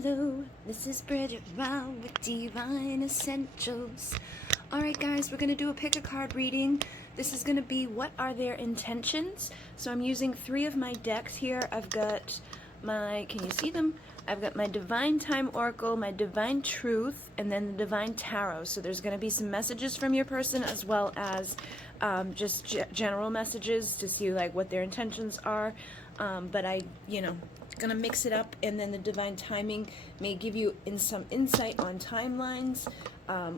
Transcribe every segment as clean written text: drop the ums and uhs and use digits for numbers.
Hello, this is Bridget with Divine Essentials. Alright guys, we're going to do a pick a card reading. This is going to be what are their intentions. So I'm using 3 of my decks here. I've got my, can you see them? I've got my Divine Time Oracle, my Divine Truth, and then the Divine Tarot. So there's going to be some messages from your person as well as just general messages to see like what their intentions are. But I, gonna mix it up, and then the divine timing may give you some insight on timelines,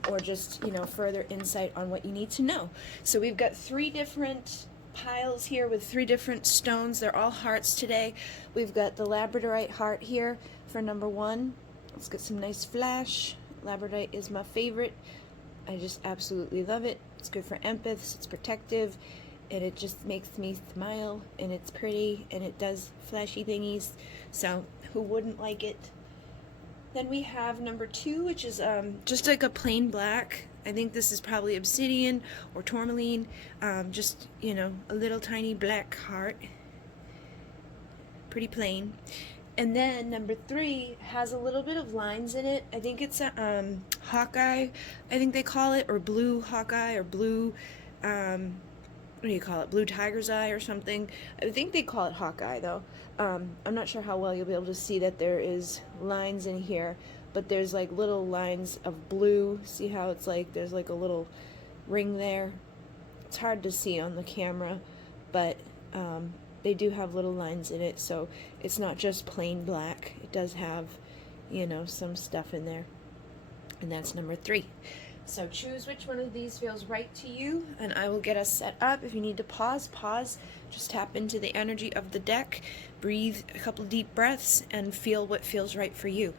or just further insight on what you need to know. So we've got 3 different piles here with 3 different stones. They're all hearts today. We've got the labradorite heart here for number 1. Let's get some nice flash. Labradorite is my favorite. I just absolutely love it. It's good for empaths. It's protective. And it just makes me smile, and it's pretty, and it does flashy thingies, so who wouldn't like it? Then we have number 2, which is just like a plain black. I think this is probably obsidian or tourmaline, just a little tiny black heart, pretty plain. And then number 3 has a little bit of lines in it. I think it's a Hawkeye, I think they call it, or blue Hawkeye, or blue what do you call it, blue tiger's eye or something. I think they call it Hawkeye though. I'm not sure how well you'll be able to see that there is lines in here, but there's like little lines of blue. See how it's like there's like a little ring there? It's hard to see on the camera, but they do have little lines in it, so it's not just plain black. It does have, some stuff in there. And that's number 3. So choose which one of these feels right to you, and I will get us set up. If you need to pause, pause. Just tap into the energy of the deck, breathe a couple deep breaths, and feel what feels right for you.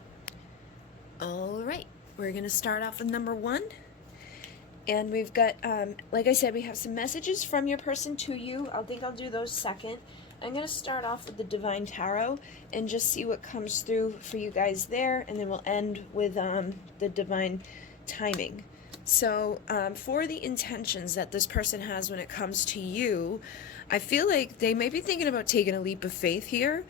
All right, we're going to start off with number 1. And we've got, like I said, we have some messages from your person to you. I think I'll do those second. I'm going to start off with the Divine Tarot and just see what comes through for you guys there, and then we'll end with the Divine Timing. So for the intentions that this person has when it comes to you, I feel like they may be thinking about taking a leap of faith here.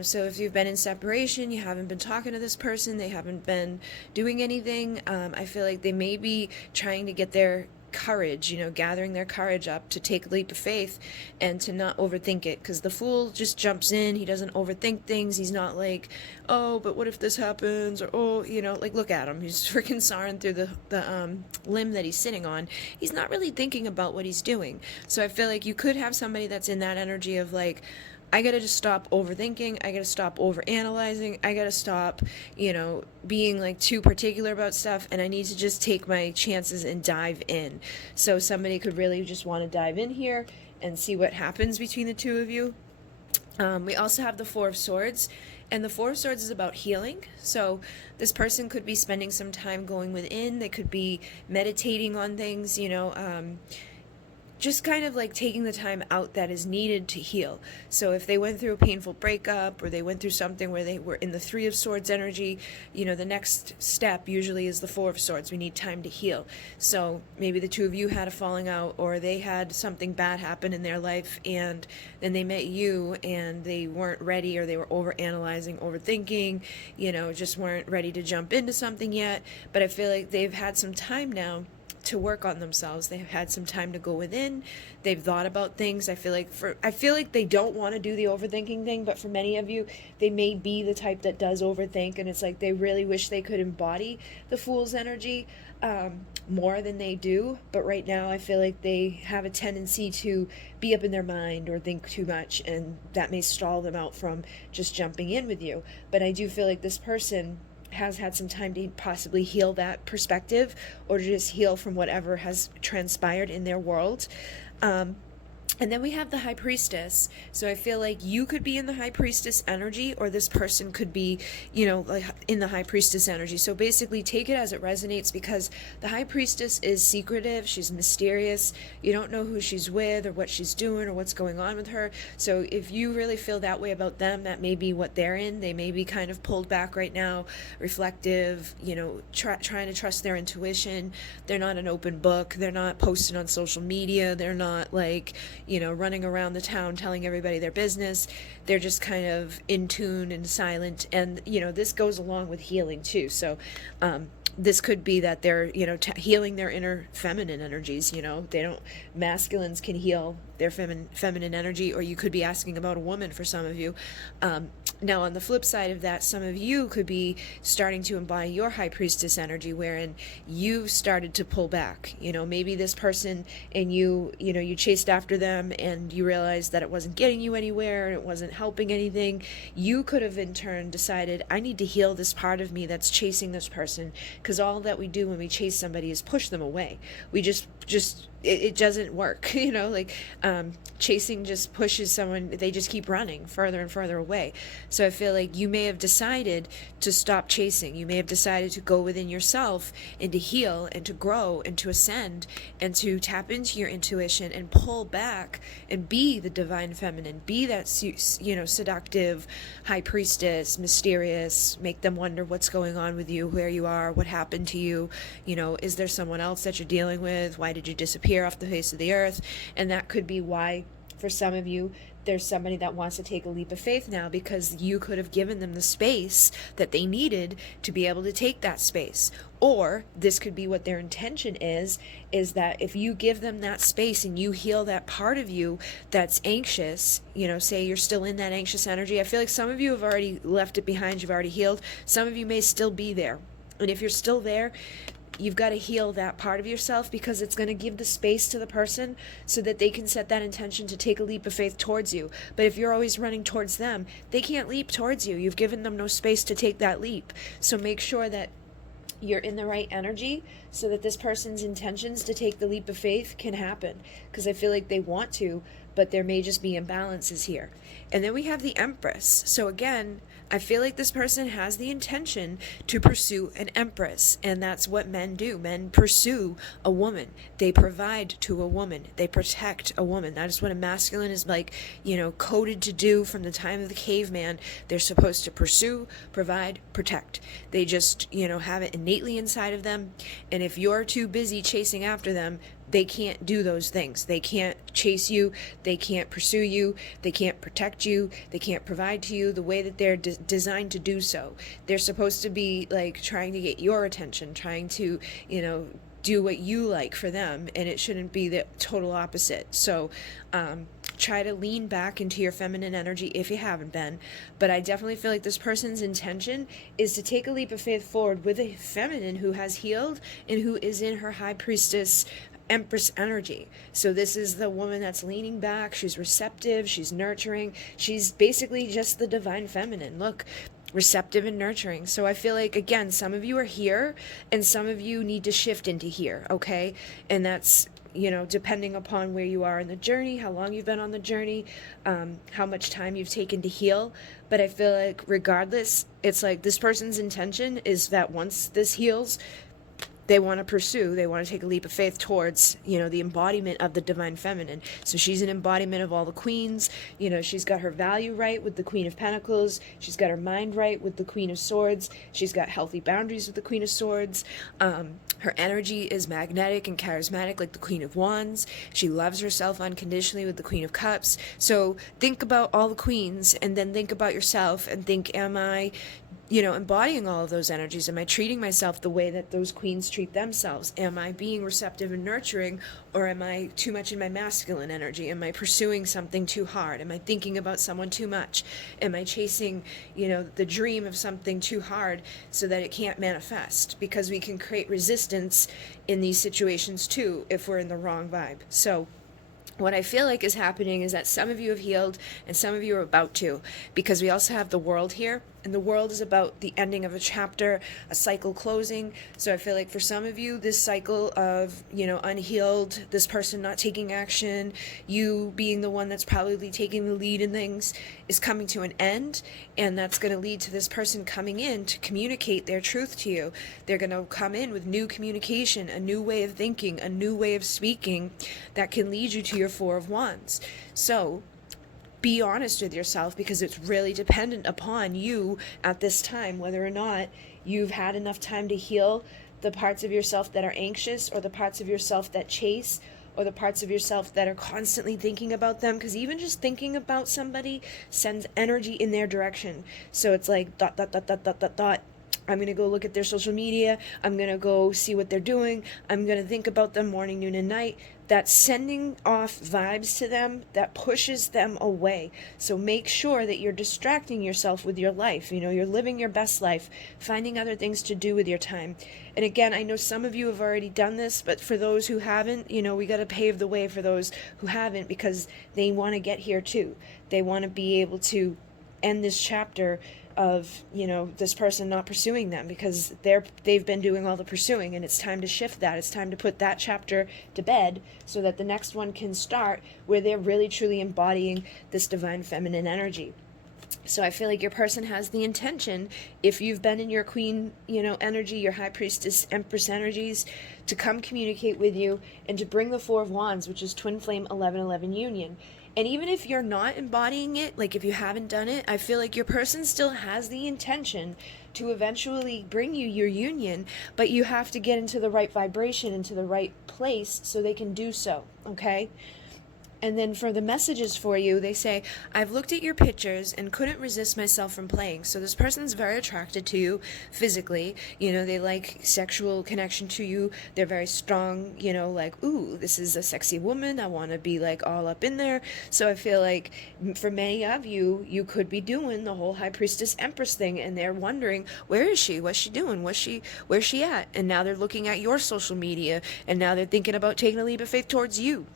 So if you've been in separation, you haven't been talking to this person, they haven't been doing anything, I feel like they may be trying to get their courage, gathering their courage up to take a leap of faith and to not overthink it, because the Fool just jumps in. He doesn't overthink things. He's not like, oh, but what if this happens, or oh, like, look at him, he's freaking sawing through the limb that he's sitting on. He's not really thinking about what he's doing. So I feel like you could have somebody that's in that energy of like, I gotta just stop overthinking, I gotta stop overanalyzing, I gotta stop, being like too particular about stuff, and I need to just take my chances and dive in. So somebody could really just want to dive in here and see what happens between the two of you. We also have the 4 of Swords, and the 4 of Swords is about healing. So this person could be spending some time going within, they could be meditating on things, just kind of like taking the time out that is needed to heal. So if they went through a painful breakup, or they went through something where they were in the 3 of Swords energy, the next step usually is the 4 of Swords. We need time to heal. So maybe the 2 of you had a falling out, or they had something bad happen in their life, and then they met you and they weren't ready, or they were overanalyzing, overthinking, just weren't ready to jump into something yet. But I feel like they've had some time now to work on themselves. They've had some time to go within. They've thought about things. I feel like they don't want to do the overthinking thing, but for many of you, they may be the type that does overthink, and it's like they really wish they could embody the Fool's energy more than they do. But right now, I feel like they have a tendency to be up in their mind or think too much, and that may stall them out from just jumping in with you. But I do feel like this person has had some time to possibly heal that perspective, or to just heal from whatever has transpired in their world. And then we have the High Priestess. So I feel like you could be in the High Priestess energy, or this person could be, like in the High Priestess energy. So basically take it as it resonates, because the High Priestess is secretive. She's mysterious. You don't know who she's with, or what she's doing, or what's going on with her. So if you really feel that way about them, that may be what they're in. They may be kind of pulled back right now, reflective, trying to trust their intuition. They're not an open book. They're not posting on social media. They're not like, running around the town telling everybody their business. They're just kind of in tune and silent. And, this goes along with healing too. So, this could be that they're, healing their inner feminine energies. Masculines can heal their feminine energy, or you could be asking about a woman for some of you. Now, on the flip side of that, some of you could be starting to embody your high priestess energy, wherein you started to pull back. Maybe this person and you chased after them and you realized that it wasn't getting you anywhere and it wasn't helping anything. You could have in turn decided, I need to heal this part of me that's chasing this person, because all that we do when we chase somebody is push them away. We just it doesn't work. Chasing just pushes someone, they just keep running further and further away. So I feel like you may have decided to stop chasing. You may have decided to go within yourself and to heal and to grow and to ascend and to tap into your intuition and pull back and be the divine feminine, be that seductive high priestess, mysterious, make them wonder what's going on with you, where you are, what happened to you, is there someone else that you're dealing with, why did you disappear off the face of the earth? And that could be why for some of you there's somebody that wants to take a leap of faith now, because you could have given them the space that they needed to be able to take that space. Or this could be what their intention is that if you give them that space and you heal that part of you that's anxious, say you're still in that anxious energy. I feel like some of you have already left it behind, you've already healed. Some of you may still be there. And if you're still there, you've got to heal that part of yourself, because it's going to give the space to the person so that they can set that intention to take a leap of faith towards you. But if you're always running towards them, they can't leap towards you. You've given them no space to take that leap. So make sure that you're in the right energy so that this person's intentions to take the leap of faith can happen, because I feel like they want to, but there may just be imbalances here. And then we have the Empress. So again, I feel like this person has the intention to pursue an empress, and that's what men do. Men pursue a woman. They provide to a woman. They protect a woman. That is what a masculine is coded to do from the time of the caveman. They're supposed to pursue, provide, protect. They just, have it innately inside of them. And if you're too busy chasing after them, they can't do those things. They can't chase you. They can't pursue you. They can't protect you. They can't provide to you the way that they're designed to do so. They're supposed to be trying to get your attention, trying to, do what you like for them, and it shouldn't be the total opposite. So try to lean back into your feminine energy if you haven't been. But I definitely feel like this person's intention is to take a leap of faith forward with a feminine who has healed and who is in her high priestess Empress energy. So this is the woman that's leaning back. She's receptive. She's nurturing. She's basically just the divine feminine. Look, receptive and nurturing. So I feel like, again, some of you are here and some of you need to shift into here, okay? And that's, depending upon where you are in the journey, how long you've been on the journey, how much time you've taken to heal. But I feel like regardless, it's like this person's intention is that once this heals, they want to pursue, they want to take a leap of faith towards, the embodiment of the divine feminine. So she's an embodiment of all the queens. She's got her value right with the Queen of Pentacles. She's got her mind right with the Queen of Swords. She's got healthy boundaries with the Queen of Swords. Her energy is magnetic and charismatic like the Queen of Wands. She loves herself unconditionally with the Queen of Cups. So think about all the queens and then think about yourself and think, am I embodying all of those energies? Am I treating myself the way that those queens treat themselves? Am I being receptive and nurturing, or am I too much in my masculine energy? Am I pursuing something too hard? Am I thinking about someone too much? Am I chasing, the dream of something too hard so that it can't manifest? Because we can create resistance in these situations too if we're in the wrong vibe. So what I feel like is happening is that some of you have healed and some of you are about to, because we also have the World here. And the World is about the ending of a chapter, a cycle closing. So I feel like for some of you, this cycle of, unhealed, this person not taking action, you being the one that's probably taking the lead in things, is coming to an end. And that's going to lead to this person coming in to communicate their truth to you. They're going to come in with new communication, a new way of thinking, a new way of speaking that can lead you to your Four of Wands. So be honest with yourself, because it's really dependent upon you at this time, whether or not you've had enough time to heal the parts of yourself that are anxious or the parts of yourself that chase, or the parts of yourself that are constantly thinking about them, because even just thinking about somebody sends energy in their direction. So it's like dot dot dot dot dot dot dot. I'm going to go look at their social media. I'm going to go see what they're doing. I'm going to think about them morning, noon, and night. That's sending off vibes to them that pushes them away. So make sure that you're distracting yourself with your life. You're living your best life, finding other things to do with your time. And again, I know some of you have already done this, but for those who haven't, we got to pave the way for those who haven't, because they want to get here too. They want to be able to end this chapter of this person not pursuing them, because they've been doing all the pursuing, and it's time to shift that. It's time to put that chapter to bed so that the next one can start where they're really truly embodying this divine feminine energy. So I feel like your person has the intention, if you've been in your queen, energy, your high priestess, empress energies, to come communicate with you and to bring the Four of Wands, which is twin flame 11-11 union. And even if you're not embodying it, like if you haven't done it, I feel like your person still has the intention to eventually bring you your union, but you have to get into the right vibration, into the right place so they can do so, okay? And then for the messages for you, they say, I've looked at your pictures and couldn't resist myself from playing. So this person's very attracted to you physically. They like sexual connection to you. They're very strong, like, ooh, this is a sexy woman. I want to be like all up in there. So I feel like for many of you, you could be doing the whole high priestess empress thing, and they're wondering, where is she? What's she doing? Where's she at? And now they're looking at your social media, and now they're thinking about taking a leap of faith towards you.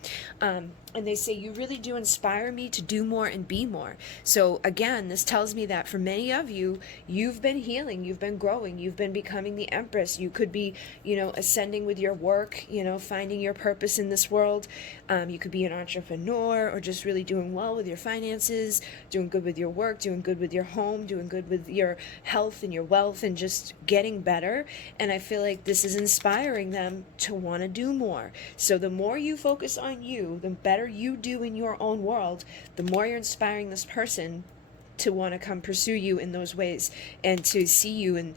And they say, you really do inspire me to do more and be more. So again, this tells me that for many of you, you've been healing, you've been growing, you've been becoming the empress. You could be, ascending with your work, finding your purpose in this world. You could be an entrepreneur, or just really doing well with your finances, doing good with your work, doing good with your home, doing good with your health and your wealth, and just getting better. And I feel like this is inspiring them to want to do more. So the more you focus on you, the better you do in your own world, the more you're inspiring this person to want to come pursue you in those ways, and to see you and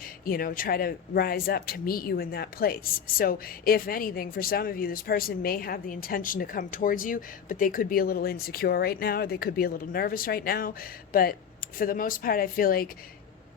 try to rise up to meet you in that place. So if anything, for some of you, this person may have the intention to come towards you, but they could be a little insecure right now, or they could be a little nervous right now. But for the most part, I feel like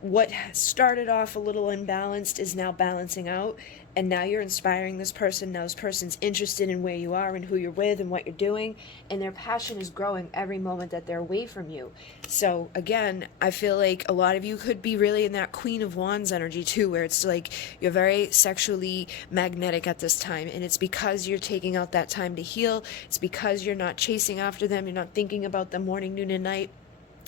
what started off a little imbalanced is now balancing out, and now you're inspiring this person. Now this person's interested in where you are and who you're with and what you're doing, and their passion is growing every moment that they're away from you. So again, I feel like a lot of you could be really in that Queen of Wands energy too, where it's like you're very sexually magnetic at this time, and it's because you're taking out that time to heal. It's because you're not chasing after them, you're not thinking about them morning, noon, and night.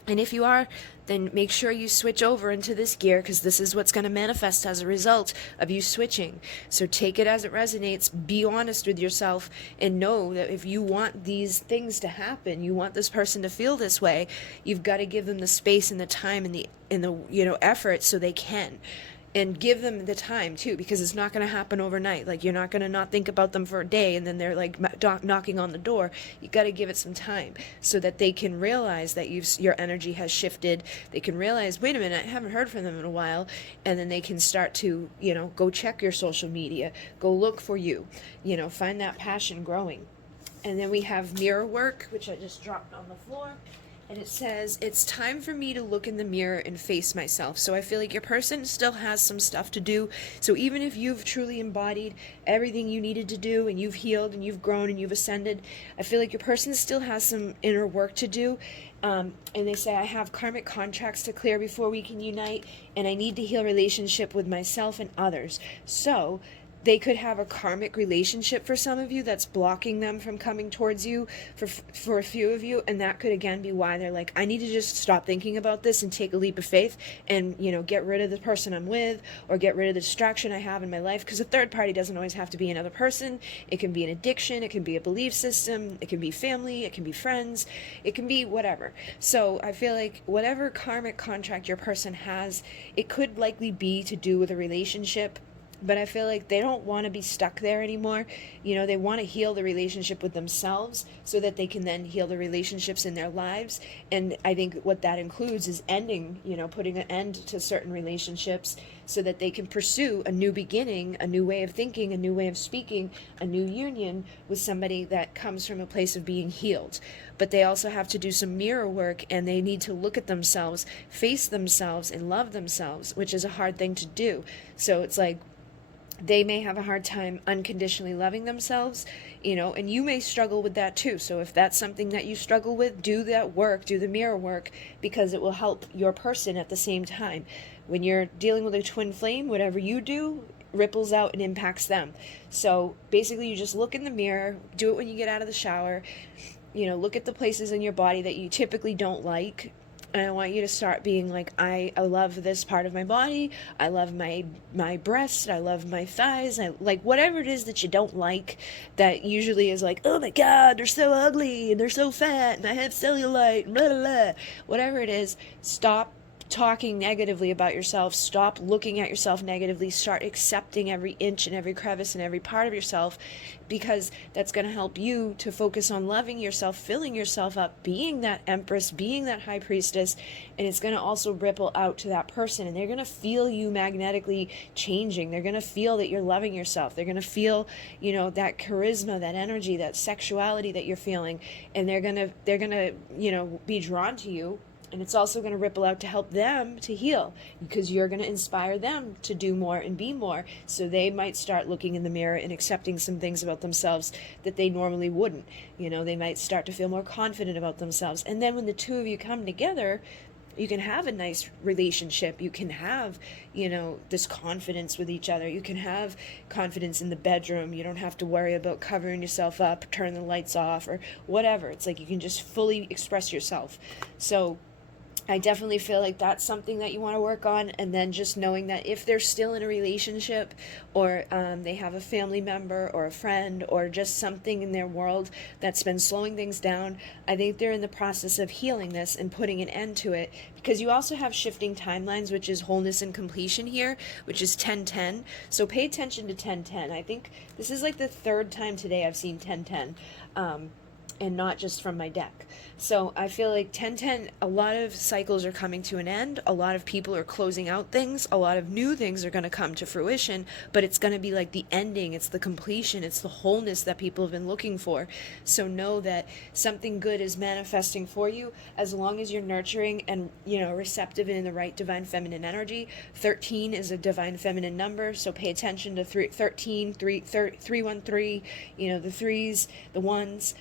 And if you are, then make sure you switch over into this gear, because this is what's going to manifest as a result of you switching. So take it as it resonates, be honest with yourself, and know that if you want these things to happen, you want this person to feel this way, you've got to give them the space and the time and the effort so they can. And give them the time too, because it's not going to happen overnight. Like, you're not going to not think about them for a day and then they're like knocking on the door. You got to give it some time so that they can realize that your energy has shifted. They can realize, wait a minute, I haven't heard from them in a while. And then they can start to, go check your social media, go look for you, find that passion growing. And then we have mirror work, which I just dropped on the floor. And it says, it's time for me to look in the mirror and face myself. So I feel like your person still has some stuff to do. So even if you've truly embodied everything you needed to do, and you've healed and you've grown and you've ascended, I feel like your person still has some inner work to do. And they say, I have karmic contracts to clear before we can unite, and I need to heal relationship with myself and others. So they could have a karmic relationship for some of you that's blocking them from coming towards you for a few of you, and that could again be why they're like, I need to just stop thinking about this and take a leap of faith and get rid of the person I'm with, or get rid of the distraction I have in my life, because a third party doesn't always have to be another person. It can be an addiction, it can be a belief system, it can be family, it can be friends, it can be whatever. So I feel like whatever karmic contract your person has, it could likely be to do with a relationship but I feel like they don't want to be stuck there anymore. They want to heal the relationship with themselves so that they can then heal the relationships in their lives. And I think what that includes is ending, putting an end to certain relationships so that they can pursue a new beginning, a new way of thinking, a new way of speaking, a new union with somebody that comes from a place of being healed. But they also have to do some mirror work, and they need to look at themselves, face themselves, and love themselves, which is a hard thing to do. So it's like, they may have a hard time unconditionally loving themselves, and you may struggle with that too. So if that's something that you struggle with, do that work, do the mirror work, because it will help your person at the same time. When you're dealing with a twin flame, whatever you do ripples out and impacts them. So basically, you just look in the mirror, do it when you get out of the shower, look at the places in your body that you typically don't like. And I want you to start being like, I love this part of my body. I love my breasts. I love my thighs. I like whatever it is that you don't like, that usually is like, oh my God, they're so ugly and they're so fat and I have cellulite, blah, blah, blah. Whatever it is, stop talking negatively about yourself. Stop looking at yourself negatively. Start accepting every inch and every crevice and every part of yourself, because that's going to help you to focus on loving yourself, filling yourself up, being that empress, being that high priestess. And it's going to also ripple out to that person, and they're going to feel you magnetically changing. They're going to feel that you're loving yourself. They're going to feel, that charisma, that energy, that sexuality that you're feeling, and they're going to be drawn to you. And it's also going to ripple out to help them to heal, because you're going to inspire them to do more and be more. So they might start looking in the mirror and accepting some things about themselves that they normally wouldn't. They might start to feel more confident about themselves. And then when the two of you come together, you can have a nice relationship. You can have, this confidence with each other. You can have confidence in the bedroom. You don't have to worry about covering yourself up, turn the lights off, or whatever. It's like you can just fully express yourself. So I definitely feel like that's something that you want to work on. And then just knowing that if they're still in a relationship, or they have a family member or a friend or just something in their world that's been slowing things down, I think they're in the process of healing this and putting an end to it. Because you also have shifting timelines, which is wholeness and completion here, which is 10-10. So pay attention to 10-10. I think this is like the third time today I've seen 10-10. And not just from my deck. So I feel like 10-10, a lot of cycles are coming to an end. A lot of people are closing out things. A lot of new things are going to come to fruition, but it's going to be like the ending. It's the completion. It's the wholeness that people have been looking for. So know that something good is manifesting for you as long as you're nurturing and, receptive and in the right divine feminine energy. 13 is a divine feminine number, so pay attention to 13, 313, the threes, the ones.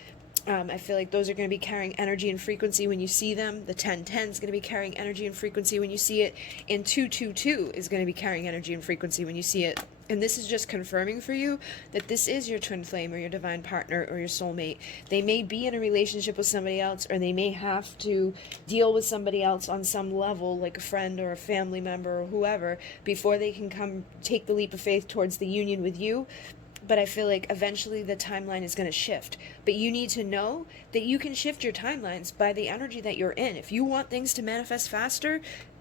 I feel like those are going to be carrying energy and frequency when you see them. The 10-10 is going to be carrying energy and frequency when you see it. And 222 is going to be carrying energy and frequency when you see it. And this is just confirming for you that this is your twin flame or your divine partner or your soulmate. They may be in a relationship with somebody else, or they may have to deal with somebody else on some level, like a friend or a family member or whoever, before they can come take the leap of faith towards the union with you. But I feel like eventually the timeline is going to shift. But you need to know that you can shift your timelines by the energy that you're in. If you want things to manifest faster,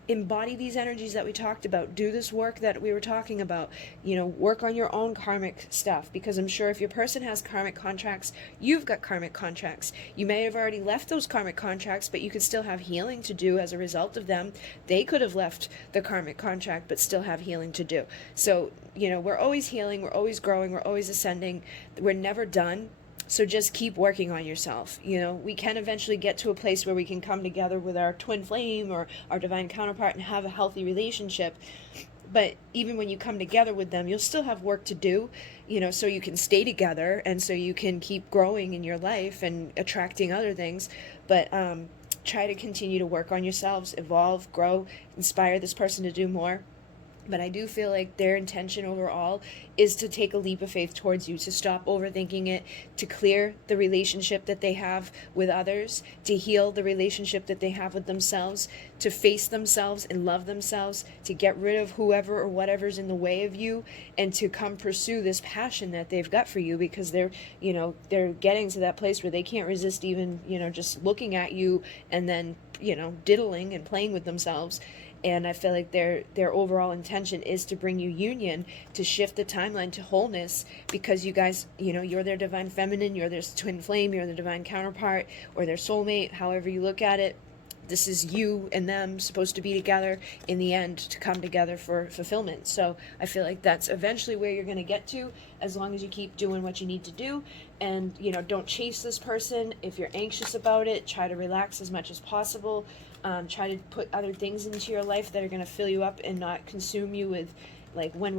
embody these energies that we talked about. Do this work that we were talking about. Work on your own karmic stuff, because I'm sure if your person has karmic contracts, you've got karmic contracts. You may have already left those karmic contracts, but you could still have healing to do as a result of them. They could have left the karmic contract, but still have healing to do. So, we're always healing, we're always growing, we're always ascending. We're never done. So just keep working on yourself. We can eventually get to a place where we can come together with our twin flame or our divine counterpart and have a healthy relationship. But even when you come together with them, you'll still have work to do, so you can stay together and so you can keep growing in your life and attracting other things. But try to continue to work on yourselves, evolve, grow, inspire this person to do more. But I do feel like their intention overall is to take a leap of faith towards you, to stop overthinking it, to clear the relationship that they have with others, to heal the relationship that they have with themselves, to face themselves and love themselves, to get rid of whoever or whatever's in the way of you, and to come pursue this passion that they've got for you, because they're getting to that place where they can't resist even, just looking at you and then, diddling and playing with themselves. And I feel like their overall intention is to bring you union, to shift the timeline to wholeness, because you guys, you're their divine feminine, you're their twin flame, you're their divine counterpart, or their soulmate, however you look at it. This is you and them supposed to be together in the end, to come together for fulfillment. So I feel like that's eventually where you're going to get to, as long as you keep doing what you need to do. And, don't chase this person. If you're anxious about it, try to relax as much as possible. Try to put other things into your life that are going to fill you up and not consume you with like when,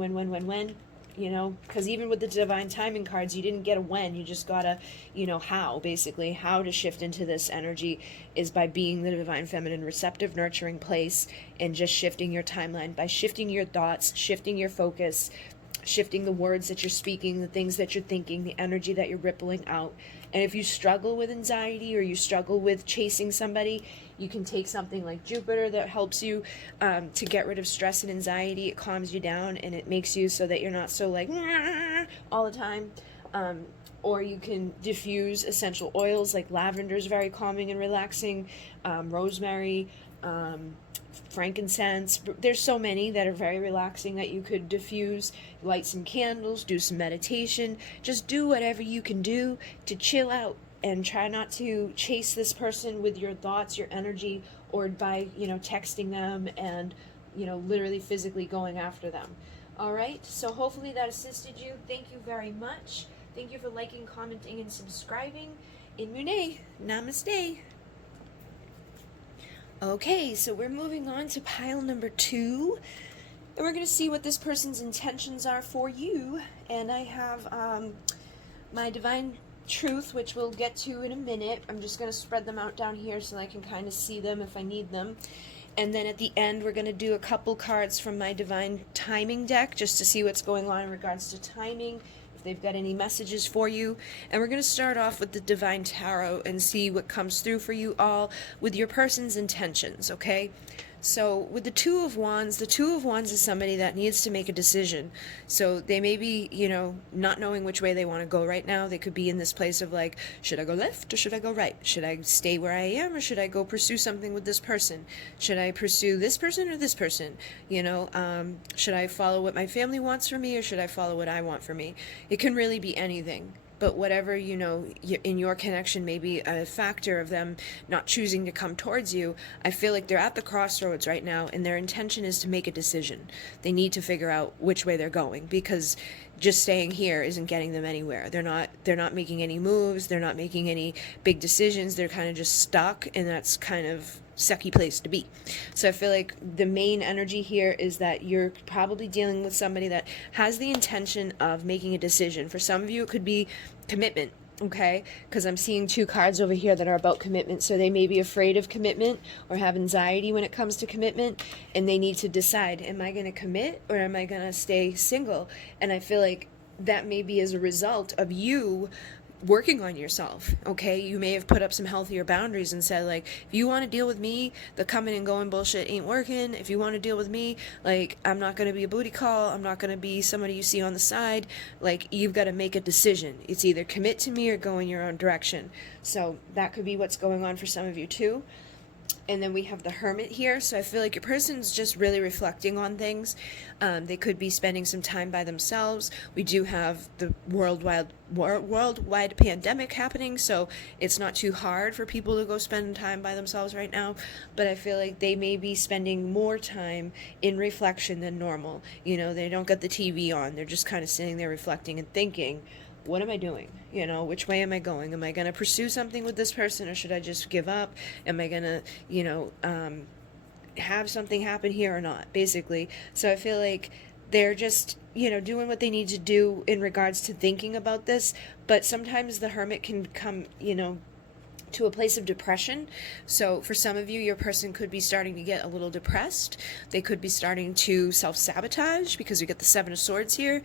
because even with the divine timing cards, you didn't get a when, you just got a, how, basically. How to shift into this energy is by being the divine feminine receptive nurturing place, and just shifting your timeline by shifting your thoughts, shifting your focus, shifting the words that you're speaking, the things that you're thinking, the energy that you're rippling out. And if you struggle with anxiety or you struggle with chasing somebody, you can take something like Jupiter that helps you to get rid of stress and anxiety. It calms you down and it makes you so that you're not so like all the time. Or you can diffuse essential oils like lavender is very calming and relaxing, rosemary, frankincense. There's so many that are very relaxing that you could diffuse. Light some candles, do some meditation, just do whatever you can do to chill out, and try not to chase this person with your thoughts, your energy, or by texting them and literally physically going after them. All right, so hopefully that assisted you. Thank you very much. Thank you for liking, commenting, and subscribing. In Mune, namaste. Okay, so we're moving on to pile number 2, and we're going to see what this person's intentions are for you. And I have my divine truth, which we'll get to in a minute. I'm just going to spread them out down here so I can kind of see them if I need them. And then at the end, we're going to do a couple cards from my divine timing deck, just to see what's going on in regards to timing, they've got any messages for you. And we're going to start off with the Divine Tarot and see what comes through for you all with your person's intentions, okay? So with the Two of Wands is somebody that needs to make a decision. So they may be, not knowing which way they want to go right now. They could be in this place of like, should I go left or should I go right? Should I stay where I am or should I go pursue something with this person? Should I pursue this person or this person? Should I follow what my family wants for me or should I follow what I want for me? It can really be anything. But whatever, in your connection may be a factor of them not choosing to come towards you, I feel like they're at the crossroads right now, and their intention is to make a decision. They need to figure out which way they're going, because just staying here isn't getting them anywhere. They're not making any moves. They're not making any big decisions. They're kind of just stuck, and that's kind of sucky place to be. So I feel like the main energy here is that you're probably dealing with somebody that has the intention of making a decision. For some of you, it could be commitment, okay? Because I'm seeing 2 cards over here that are about commitment. So they may be afraid of commitment or have anxiety when it comes to commitment, and they need to decide, am I going to commit or am I going to stay single? And I feel like that may be as a result of you working on yourself, okay? You may have put up some healthier boundaries and said, like, if you want to deal with me, the coming and going bullshit ain't working. If you want to deal with me, like, I'm not going to be a booty call. I'm not going to be somebody you see on the side. Like, you've got to make a decision. It's either commit to me or go in your own direction. So that could be what's going on for some of you too. And then we have the Hermit here. So I feel like your person's just really reflecting on things. They could be spending some time by themselves. We do have the worldwide pandemic happening, so it's not too hard for people to go spend time by themselves right now. But I feel like they may be spending more time in reflection than normal. They don't got the TV on. They're just kind of sitting there reflecting and thinking, what am I doing? Which way am I going? Am I going to pursue something with this person or should I just give up? Am I going to, have something happen here or not, basically? So I feel like they're just, doing what they need to do in regards to thinking about this. But sometimes the Hermit can come, to a place of depression. So for some of you, your person could be starting to get a little depressed. They could be starting to self-sabotage because we get the Seven of Swords here.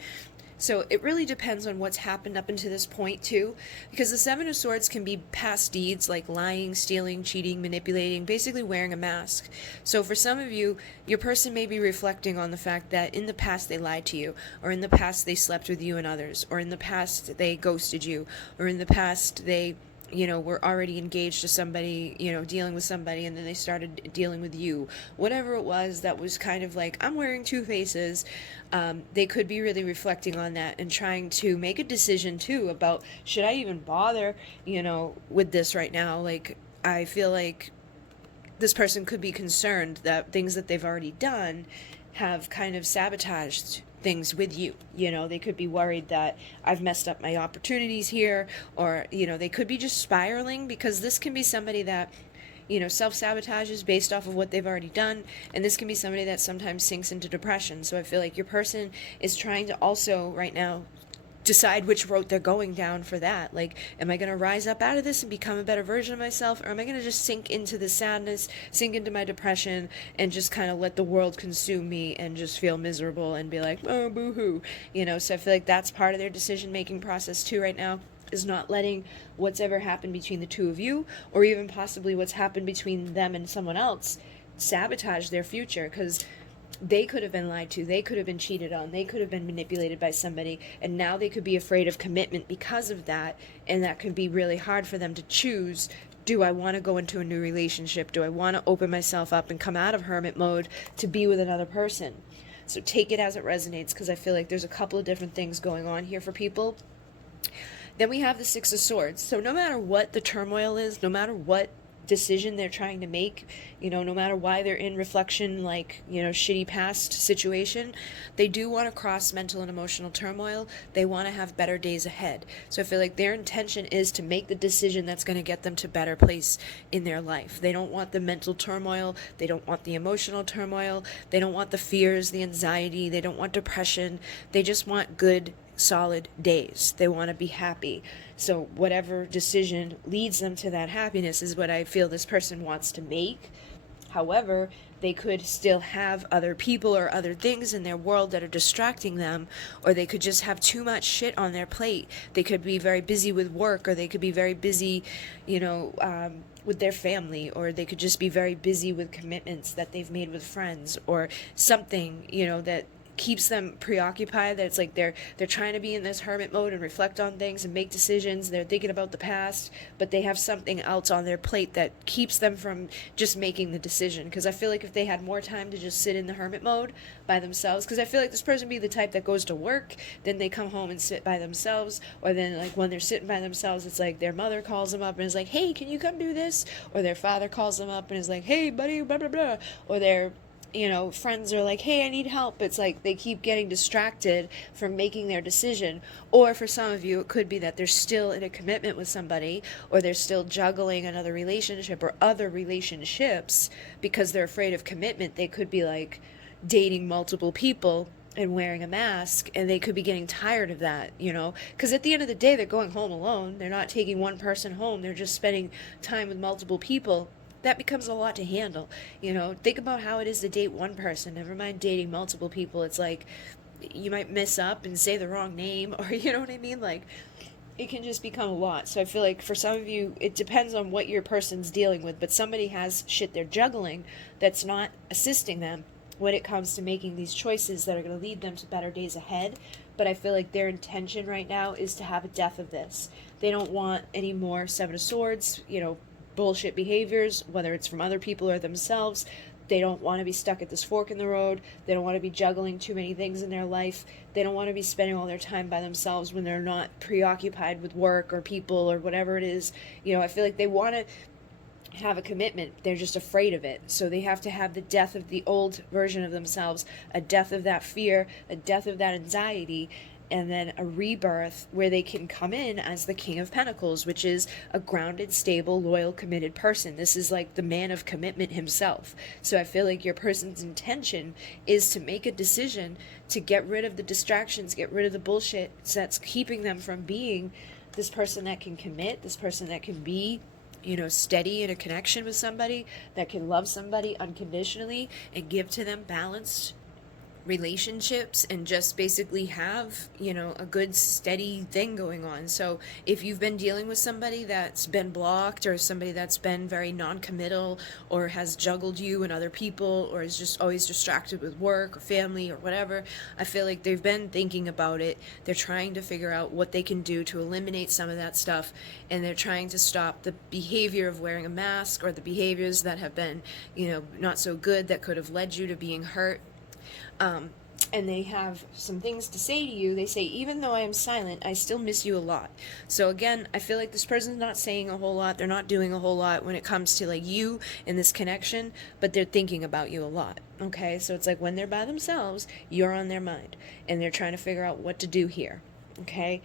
So it really depends on what's happened up until this point too, because the Seven of Swords can be past deeds like lying, stealing, cheating, manipulating, basically wearing a mask. So for some of you, your person may be reflecting on the fact that in the past they lied to you, or in the past they slept with you and others, or in the past they ghosted you, or in the past they were already engaged to somebody, dealing with somebody, and then they started dealing with you. Whatever it was that was kind of like, I'm wearing two faces, they could be really reflecting on that and trying to make a decision too about, should I even bother, with this right now? Like, I feel like this person could be concerned that things that they've already done have kind of sabotaged things with you. They could be worried that I've messed up my opportunities here, or, they could be just spiraling, because this can be somebody that, self-sabotages based off of what they've already done, and this can be somebody that sometimes sinks into depression. So I feel like your person is trying to also right now decide which road they're going down for that. Like, am I going to rise up out of this and become a better version of myself, or am I going to just sink into the sadness, sink into my depression, and just kind of let the world consume me and just feel miserable and be like, oh, boo-hoo. So I feel like that's part of their decision-making process too right now, is not letting what's ever happened between the two of you, or even possibly what's happened between them and someone else, sabotage their future, because they could have been lied to, they could have been cheated on, they could have been manipulated by somebody, and now they could be afraid of commitment because of that, and that could be really hard for them to choose. Do I want to go into a new relationship? Do I want to open myself up and come out of hermit mode to be with another person? So take it as it resonates, because I feel like there's a couple of different things going on here for people. Then we have the Six of Swords. So no matter what the turmoil is, no matter what decision they're trying to make, no matter why they're in reflection, like, shitty past situation, they do want to cross mental and emotional turmoil. They want to have better days ahead. So I feel like their intention is to make the decision that's going to get them to a better place in their life. They don't want the mental turmoil. They don't want the emotional turmoil. They don't want the fears, the anxiety. They don't want depression. They just want good, solid days. They want to be happy. So whatever decision leads them to that happiness is what I feel this person wants to make. However, they could still have other people or other things in their world that are distracting them, or they could just have too much shit on their plate. They could be very busy with work, or they could be very busy, with their family, or they could just be very busy with commitments that they've made with friends, or something, that keeps them preoccupied, that it's like they're trying to be in this hermit mode and reflect on things and make decisions. They're thinking about the past, but they have something else on their plate that keeps them from just making the decision. Because I feel like if they had more time to just sit in the hermit mode by themselves, because I feel like this person be the type that goes to work, then they come home and sit by themselves, or then like when they're sitting by themselves, it's like their mother calls them up and is like, hey, can you come do this? Or their father calls them up and is like, hey buddy, blah blah blah. Or their friends are like, hey, I need help. It's like they keep getting distracted from making their decision. Or for some of you, it could be that they're still in a commitment with somebody, or they're still juggling another relationship or other relationships because they're afraid of commitment. They could be like dating multiple people and wearing a mask, and they could be getting tired of that, because at the end of the day, they're going home alone. They're not taking one person home. They're just spending time with multiple people. That becomes a lot to handle. Think about how it is to date one person, never mind dating multiple people. It's like you might mess up and say the wrong name, or you know what I mean? Like, it can just become a lot. So I feel like for some of you, it depends on what your person's dealing with, but somebody has shit they're juggling that's not assisting them when it comes to making these choices that are going to lead them to better days ahead. But I feel like their intention right now is to have a death of this. They don't want any more Seven of Swords, bullshit behaviors, whether it's from other people or themselves. They don't want to be stuck at this fork in the road. They don't want to be juggling too many things in their life. They don't want to be spending all their time by themselves when they're not preoccupied with work or people or whatever it is. I feel like they want to have a commitment. They're just afraid of it. So they have to have the death of the old version of themselves, a death of that fear, a death of that anxiety, and then a rebirth where they can come in as the King of Pentacles, which is a grounded, stable, loyal, committed person. This is like the man of commitment himself. So I feel like your person's intention is to make a decision to get rid of the distractions, get rid of the bullshit that's keeping them from being this person that can commit, this person that can be steady in a connection with somebody, that can love somebody unconditionally and give to them balanced relationships and just basically have, a good steady thing going on. So if you've been dealing with somebody that's been blocked, or somebody that's been very non-committal, or has juggled you and other people, or is just always distracted with work or family or whatever, I feel like they've been thinking about it. They're trying to figure out what they can do to eliminate some of that stuff, and they're trying to stop the behavior of wearing a mask, or the behaviors that have been, not so good, that could have led you to being hurt. And they have some things to say to you. They say, even though I am silent, I still miss you a lot. So again, I feel like this person's not saying a whole lot. They're not doing a whole lot when it comes to like you and this connection, but they're thinking about you a lot. Okay, so it's like when they're by themselves, you're on their mind, and they're trying to figure out what to do here. Okay.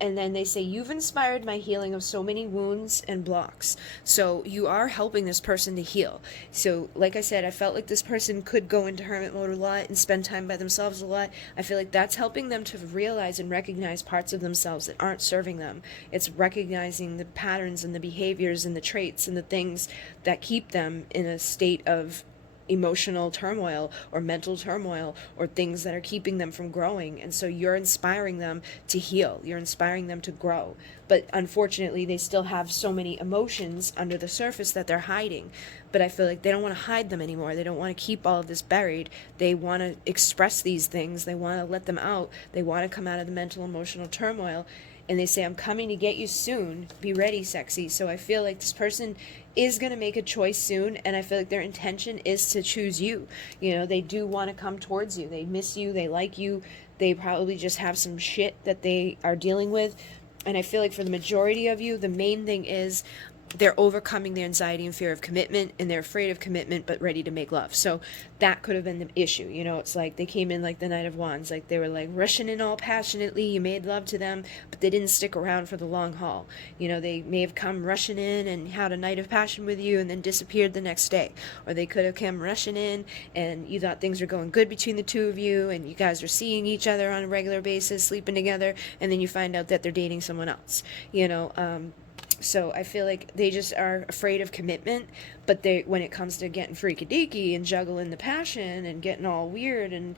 And then they say, you've inspired my healing of so many wounds and blocks. So you are helping this person to heal. So like I said, I felt like this person could go into hermit mode a lot and spend time by themselves a lot. I feel like that's helping them to realize and recognize parts of themselves that aren't serving them. It's recognizing the patterns and the behaviors and the traits and the things that keep them in a state of emotional turmoil or mental turmoil, or things that are keeping them from growing. And so you're inspiring them to heal, you're inspiring them to grow. But unfortunately, they still have so many emotions under the surface that they're hiding. But I feel like they don't want to hide them anymore. They don't want to keep all of this buried. They want to express these things. They want to let them out. They want to come out of the mental emotional turmoil. And they say, I'm coming to get you soon. Be ready, sexy. So I feel like this person is going to make a choice soon, and I feel like their intention is to choose you. They do want to come towards you. They miss you. They like you. They probably just have some shit that they are dealing with. And I feel like for the majority of you, the main thing is they're overcoming their anxiety and fear of commitment, and they're afraid of commitment but ready to make love. So that could have been the issue. It's like they came in like the Knight of Wands, like they were like rushing in all passionately. You made love to them, but they didn't stick around for the long haul. They may have come rushing in and had a night of passion with you and then disappeared the next day. Or they could have come rushing in and you thought things were going good between the two of you, and you guys are seeing each other on a regular basis, sleeping together, and then you find out that they're dating someone else. So I feel like they just are afraid of commitment, but when it comes to getting freaky deaky and juggling the passion and getting all weird and,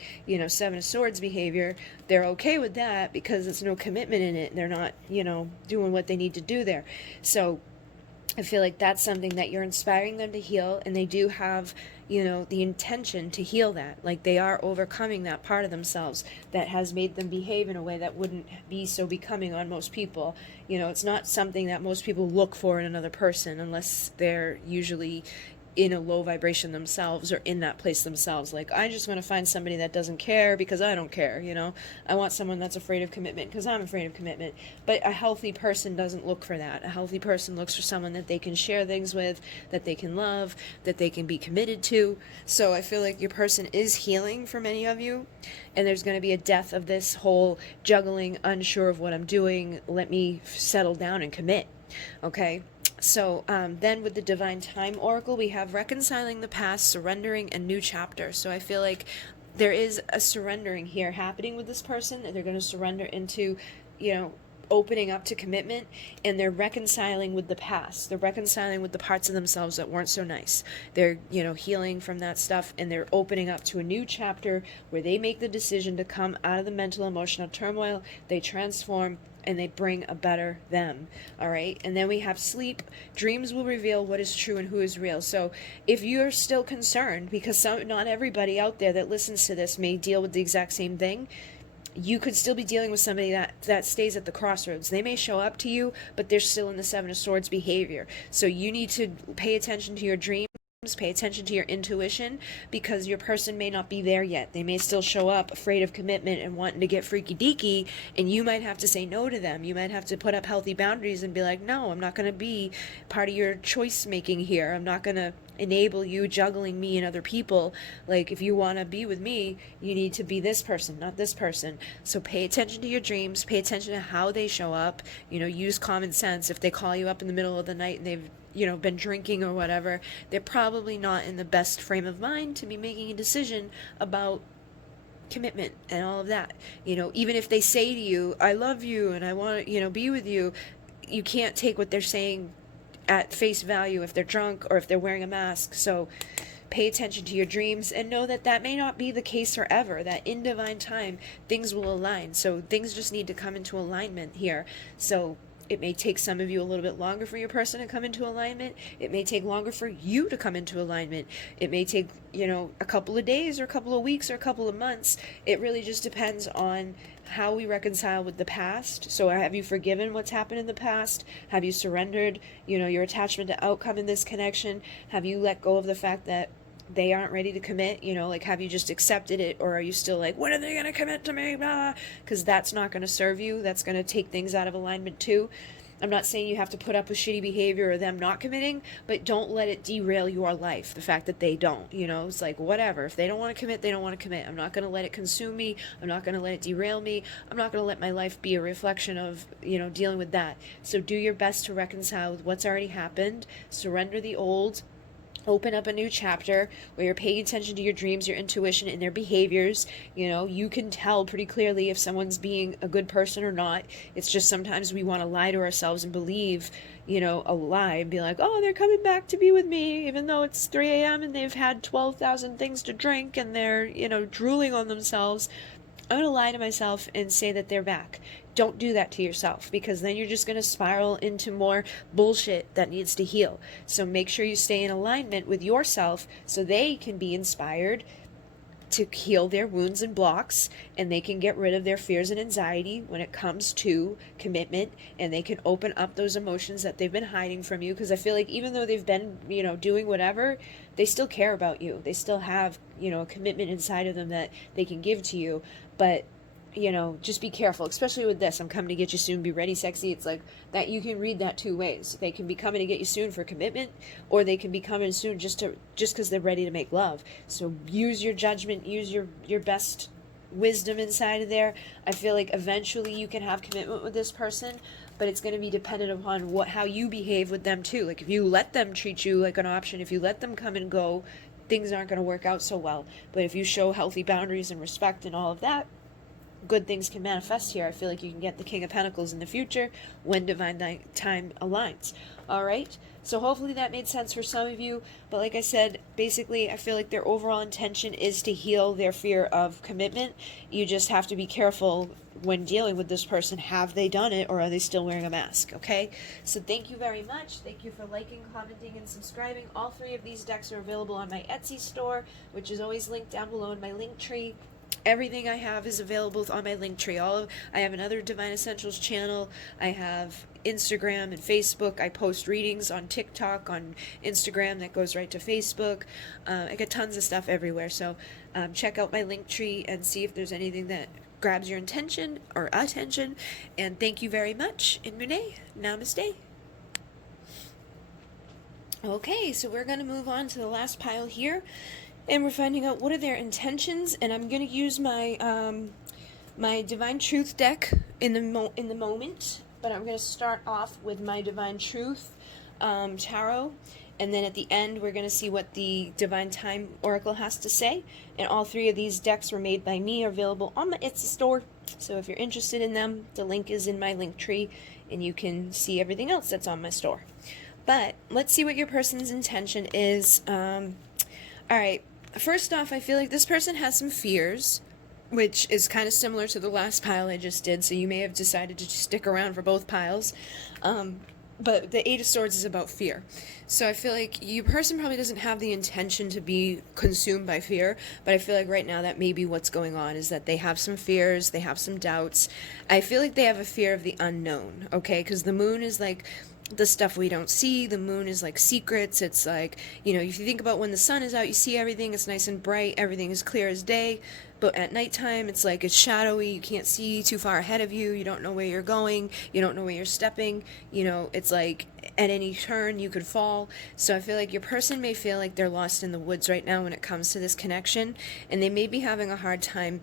Seven of Swords behavior, they're okay with that because there's no commitment in it. They're not, doing what they need to do there. So I feel like that's something that you're inspiring them to heal, and they do have, the intention to heal that. Like they are overcoming that part of themselves that has made them behave in a way that wouldn't be so becoming on most people. It's not something that most people look for in another person unless they're usually in a low vibration themselves or in that place themselves. Like, I just want to find somebody that doesn't care because I don't care, I want someone that's afraid of commitment because I'm afraid of commitment. But a healthy person doesn't look for that. A healthy person looks for someone that they can share things with, that they can love, that they can be committed to. So I feel like your person is healing for many of you, and there's going to be a death of this whole juggling, unsure of what I'm doing, let me settle down and commit. Okay? So then with the Divine Time Oracle, we have reconciling the past, surrendering, and new chapter. So I feel like there is a surrendering here happening with this person, and they're going to surrender into, opening up to commitment, and they're reconciling with the past. They're reconciling with the parts of themselves that weren't so nice. They're, healing from that stuff, and they're opening up to a new chapter where they make the decision to come out of the mental, emotional turmoil. They transform, and they bring a better them. All right. And then we have sleep. Dreams will reveal what is true and who is real. So if you're still concerned, because not everybody out there that listens to this may deal with the exact same thing, you could still be dealing with somebody that stays at the crossroads. They may show up to you, but they're still in the Seven of Swords behavior. So you need to pay attention to your dreams. Pay attention to your intuition, because your person may not be there yet. They may still show up afraid of commitment and wanting to get freaky deaky, and you might have to say no to them. You might have to put up healthy boundaries and be like, no, I'm not going to be part of your choice making here. I'm not going to enable you juggling me and other people. Like, if you want to be with me, you need to be this person, not this person. So pay attention to your dreams, pay attention to how they show up, use common sense. If they call you up in the middle of the night and they've been drinking or whatever, they're probably not in the best frame of mind to be making a decision about commitment and all of that. Even if they say to you, I love you and I want to, be with you, you can't take what they're saying at face value if they're drunk or if they're wearing a mask. So pay attention to your dreams, and know that that may not be the case forever, that in divine time things will align. So things just need to come into alignment here. So it may take some of you a little bit longer for your person to come into alignment. It may take longer for you to come into alignment. It may take, a couple of days or a couple of weeks or a couple of months. It really just depends on how we reconcile with the past. So have you forgiven what's happened in the past? Have you surrendered, your attachment to outcome in this connection? Have you let go of the fact that they aren't ready to commit? Have you just accepted it, or are you still like, when are they going to commit to me? Because that's not going to serve you. That's going to take things out of alignment too. I'm not saying you have to put up with shitty behavior or them not committing, but don't let it derail your life. The fact that they don't, it's like, whatever. If they don't want to commit, they don't want to commit. I'm not going to let it consume me. I'm not going to let it derail me. I'm not going to let my life be a reflection of, dealing with that. So do your best to reconcile with what's already happened. Surrender the old. Open up a new chapter where you're paying attention to your dreams, your intuition, and their behaviors. You can tell pretty clearly if someone's being a good person or not. It's just sometimes we want to lie to ourselves and believe, a lie and be like, oh, they're coming back to be with me, even though it's 3 a.m. and they've had 12,000 things to drink and they're, drooling on themselves. I'm going to lie to myself and say that they're back. Don't do that to yourself, because then you're just going to spiral into more bullshit that needs to heal. So make sure you stay in alignment with yourself so they can be inspired to heal their wounds and blocks, and they can get rid of their fears and anxiety when it comes to commitment, and they can open up those emotions that they've been hiding from you. Because I feel like even though they've been, doing whatever, they still care about you. They still have, a commitment inside of them that they can give to you. But just be careful, especially with this. I'm coming to get you soon, be ready, sexy. It's like that. You can read that two ways. They can be coming to get you soon for commitment, or they can be coming soon just because they're ready to make love. So use your judgment, use your best wisdom inside of there. I feel like eventually you can have commitment with this person, but it's going to be dependent upon how you behave with them too. Like if you let them treat you like an option, if you let them come and go, things aren't going to work out so well. But if you show healthy boundaries and respect and all of that, good things can manifest here. I feel like you can get the King of Pentacles in the future when divine time aligns. All right? So hopefully that made sense for some of you. But like I said, basically, I feel like their overall intention is to heal their fear of commitment. You just have to be careful when dealing with this person. Have they done it, or are they still wearing a mask? Okay? So thank you very much. Thank you for liking, commenting, and subscribing. All 3 of these decks are available on my Etsy store, which is always linked down below in my link tree. Everything I have is available on my link tree. I have another Divine Essentials channel. I have Instagram and Facebook. I post readings on TikTok, on Instagram that goes right to Facebook. I got tons of stuff everywhere. So check out my link tree and see if there's anything that grabs your attention or attention. And thank you very much. In Mune, namaste. Okay, so we're going to move on to the last pile here. And we're finding out what are their intentions, and I'm going to use my my Divine Truth deck in the moment. But I'm going to start off with my Divine Truth tarot, and then at the end we're going to see what the Divine Time Oracle has to say. And all 3 of these decks were made by me, are available on my Etsy store. So if you're interested in them, the link is in my link tree, and you can see everything else that's on my store. But let's see what your person's intention is. All right. First off, I feel like this person has some fears, which is kind of similar to the last pile I just did, so you may have decided to stick around for both piles. But the 8 of Swords is about fear. So I feel like your person probably doesn't have the intention to be consumed by fear, but I feel like right now that may be what's going on, is that they have some fears, they have some doubts. I feel like they have a fear of the unknown, okay? Because the moon is like the stuff we don't see. The moon is like secrets. It's like, if you think about when the sun is out, you see everything, it's nice and bright, everything is clear as day. But at nighttime, it's like it's shadowy, you can't see too far ahead of you, you don't know where you're going, you don't know where you're stepping, it's like at any turn you could fall. So I feel like your person may feel like they're lost in the woods right now when it comes to this connection, and they may be having a hard time,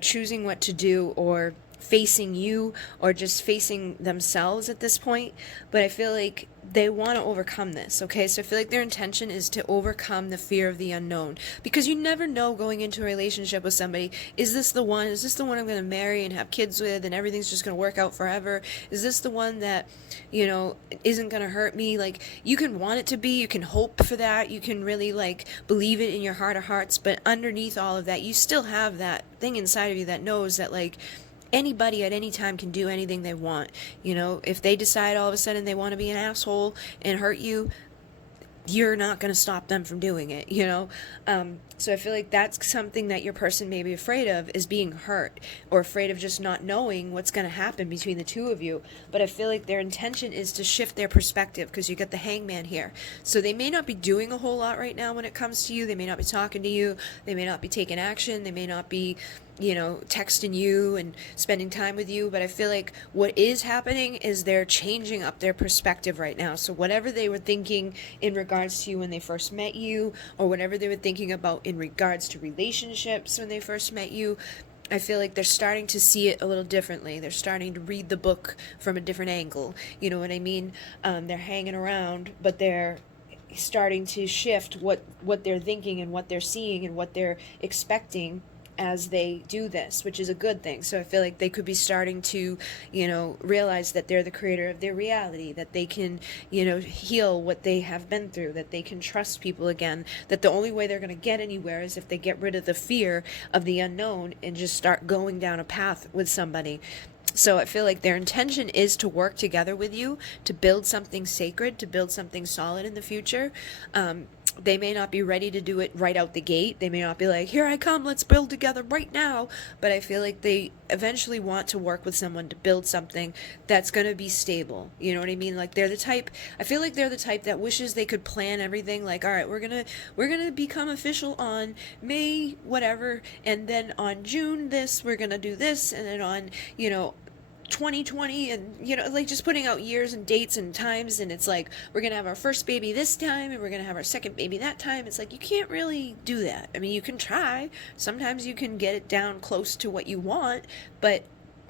choosing what to do, or facing you, or just facing themselves at this point. But I feel like they want to overcome this, okay? So I feel like their intention is to overcome the fear of the unknown, because you never know going into a relationship with somebody, is this the one? Is this the one I'm going to marry and have kids with and everything's just going to work out forever? Is this the one that, you know, isn't going to hurt me? Like, you can want it to be, you can hope for that, you can really like believe it in your heart of hearts, but underneath all of that, you still have that thing inside of you that knows that, like, anybody at any time can do anything they want. You know, if they decide all of a sudden they want to be an asshole and hurt you, you're not going to stop them from doing it, you know? So I feel like that's something that your person may be afraid of, is being hurt, or afraid of just not knowing what's going to happen between the two of you. But I feel like their intention is to shift their perspective, because you got the hangman here. So they may not be doing a whole lot right now when it comes to you. They may not be talking to you. They may not be taking action. They may not be, you know, texting you and spending time with you. But I feel like what is happening is they're changing up their perspective right now. So whatever they were thinking in regards to you when they first met you, or whatever they were thinking about in regards to relationships when they first met you, I feel like they're starting to see it a little differently. They're starting to read the book from a different angle. You know what I mean? They're hanging around, but they're starting to shift what they're thinking and what they're seeing and what they're expecting as they do this, which is a good thing. So I feel like they could be starting to, you know, realize that they're the creator of their reality, that they can, you know, heal what they have been through, that they can trust people again, that the only way they're going to get anywhere is if they get rid of the fear of the unknown and just start going down a path with somebody. So I feel like their intention is to work together with you, to build something sacred, to build something solid in the future. They may not be ready to do it right out the gate. They may not be like, here I come, let's build together right now. But I feel like they eventually want to work with someone to build something that's going to be stable. You know what I mean? Like, they're the type, I feel like they're the type that wishes they could plan everything. Like, all right, we're going to become official on May, whatever. And then on June this, we're going to do this. And then on, you know, 2020, and you know, like, just putting out years and dates and times, and it's like, we're gonna have our first baby this time and we're gonna have our second baby that time. It's like, you can't really do that. I mean, you can try, sometimes you can get it down close to what you want, but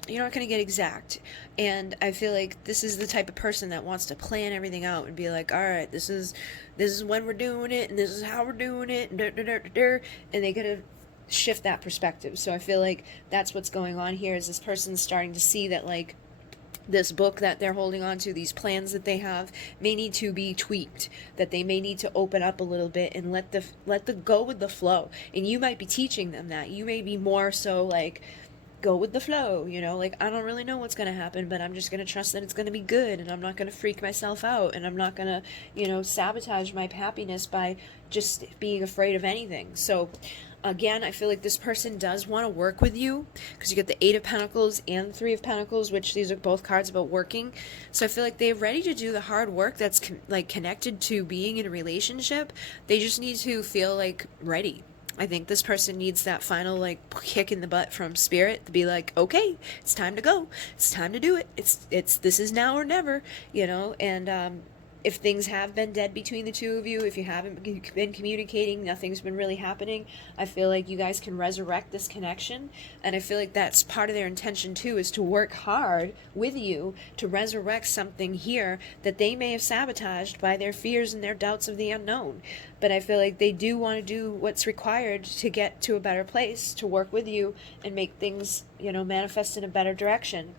you're not going to get exact. And I feel like this is the type of person that wants to plan everything out and be like, all right, this is when we're doing it, and this is how we're doing it, and and they gotta shift that perspective. So I feel like that's what's going on here, is this person's starting to see that, like, this book that they're holding on to, these plans that they have, may need to be tweaked, that they may need to open up a little bit and let the go with the flow. And you might be teaching them that. You may be more so like, go with the flow, you know, like, I don't really know what's going to happen, but I'm just going to trust that it's going to be good, and I'm not going to freak myself out, and I'm not going to, you know, sabotage my happiness by just being afraid of anything. So again, I feel like this person does want to work with you, because you get the Eight of Pentacles and the Three of Pentacles, which these are both cards about working. So I feel like they're ready to do the hard work that's like connected to being in a relationship. They just need to feel like ready. I think this person needs that final, like, kick in the butt from spirit to be like, okay, it's time to go. It's time to do it. It's this is now or never, you know. And if things have been dead between the two of you, if you haven't been communicating, nothing's been really happening, I feel like you guys can resurrect this connection. And I feel like that's part of their intention too, is to work hard with you to resurrect something here that they may have sabotaged by their fears and their doubts of the unknown. But I feel like they do want to do what's required to get to a better place, to work with you and make things, you know, manifest in a better direction.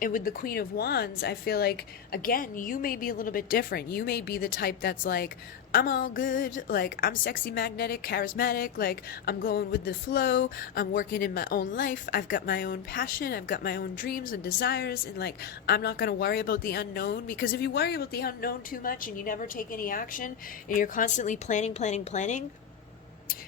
And with the Queen of Wands, I feel like, again, you may be a little bit different. You may be the type that's like, I'm all good, like, I'm sexy, magnetic, charismatic, like, I'm going with the flow, I'm working in my own life, I've got my own passion, I've got my own dreams and desires, and, like, I'm not going to worry about the unknown. Because if you worry about the unknown too much and you never take any action, and you're constantly planning,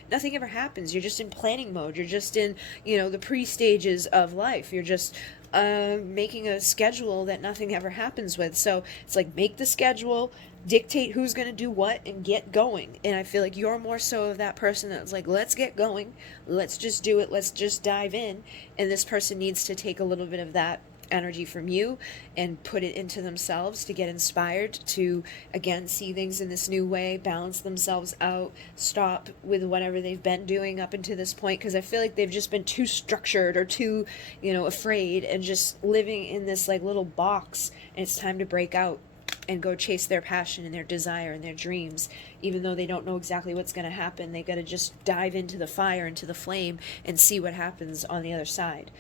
nothing ever happens. You're just in planning mode. You're just in, you know, the pre-stages of life. You're just making a schedule that nothing ever happens with. So it's like, make the schedule, dictate who's going to do what, and get going. And I feel like you're more so of that person that's like, let's get going, let's just do it, let's just dive in. And this person needs to take a little bit of that energy from you and put it into themselves to get inspired to, again, see things in this new way, balance themselves out, stop with whatever they've been doing up until this point, because I feel like they've just been too structured or too, you know, afraid, and just living in this, like, little box, and it's time to break out. and go chase their passion and their desire and their dreams. Even though they don't know exactly what's going to happen, they got to just dive into the fire, into the flame, and see what happens on the other side.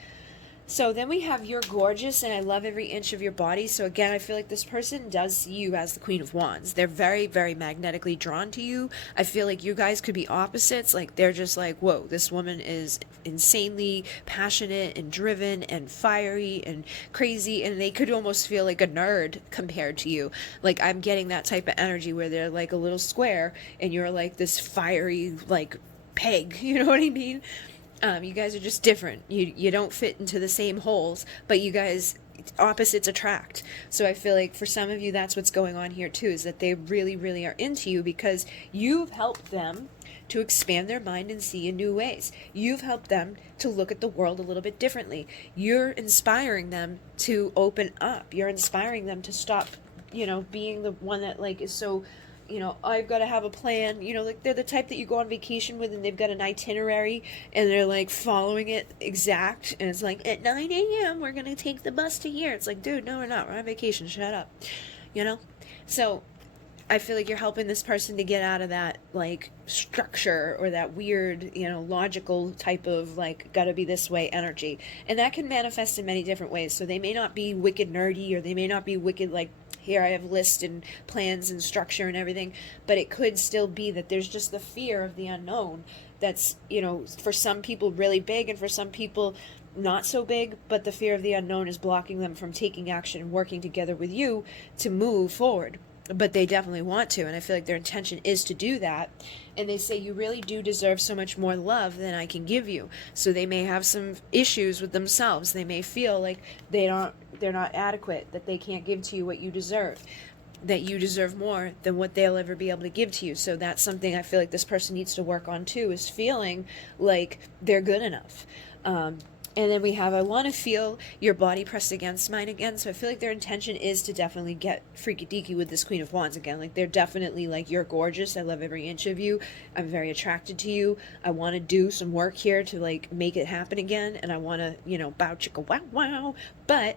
So then we have you're gorgeous and I love every inch of your body. So again, I feel like this person does see you as the Queen of Wands. They're very, very magnetically drawn to you. I feel like you guys could be opposites. Like they're just like, whoa, this woman is insanely passionate and driven and fiery and crazy. And they could almost feel like a nerd compared to you. Like I'm getting that type of energy where they're like a little square and you're like this fiery, like peg. You know what I mean? You guys are just different. You don't fit into the same holes, but you guys, opposites attract. So I feel like for some of you, that's what's going on here too, is that they really, really are into you because you've helped them to expand their mind and see in new ways. You've helped them to look at the world a little bit differently. You're inspiring them to open up. You're inspiring them to stop, being the one that like is so, I've got to have a plan. Like they're the type that you go on vacation with and they've got an itinerary and they're like following it exact. And it's like at 9 a.m. we're going to take the bus to here. It's like, dude, no, we're not. We're on vacation. Shut up. So I feel like you're helping this person to get out of that like structure or that weird, logical type of like gotta be this way energy. And that can manifest in many different ways. So they may not be wicked nerdy or they may not be wicked like here I have lists and plans and structure and everything, but it could still be that there's just the fear of the unknown that's, for some people really big and for some people not so big, but the fear of the unknown is blocking them from taking action and working together with you to move forward. But they definitely want to, and I feel like their intention is to do that. And they say you really do deserve so much more love than I can give you. So they may have some issues with themselves. They may feel like they're not adequate, that they can't give to you what you deserve, that you deserve more than what they'll ever be able to give to you. So that's something I feel like this person needs to work on too, is feeling like they're good enough. And then we have, I want to feel your body pressed against mine again. So I feel like their intention is to definitely get freaky deaky with this Queen of Wands again. Like they're definitely like, you're gorgeous. I love every inch of you. I'm very attracted to you. I want to do some work here to like make it happen again. And I want to, bow chicka wow wow. But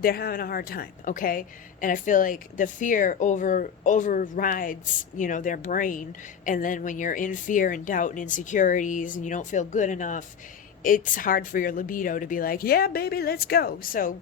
they're having a hard time, okay? And I feel like the fear overrides, their brain. And then when you're in fear and doubt and insecurities and you don't feel good enough, it's hard for your libido to be like, yeah, baby, let's go. So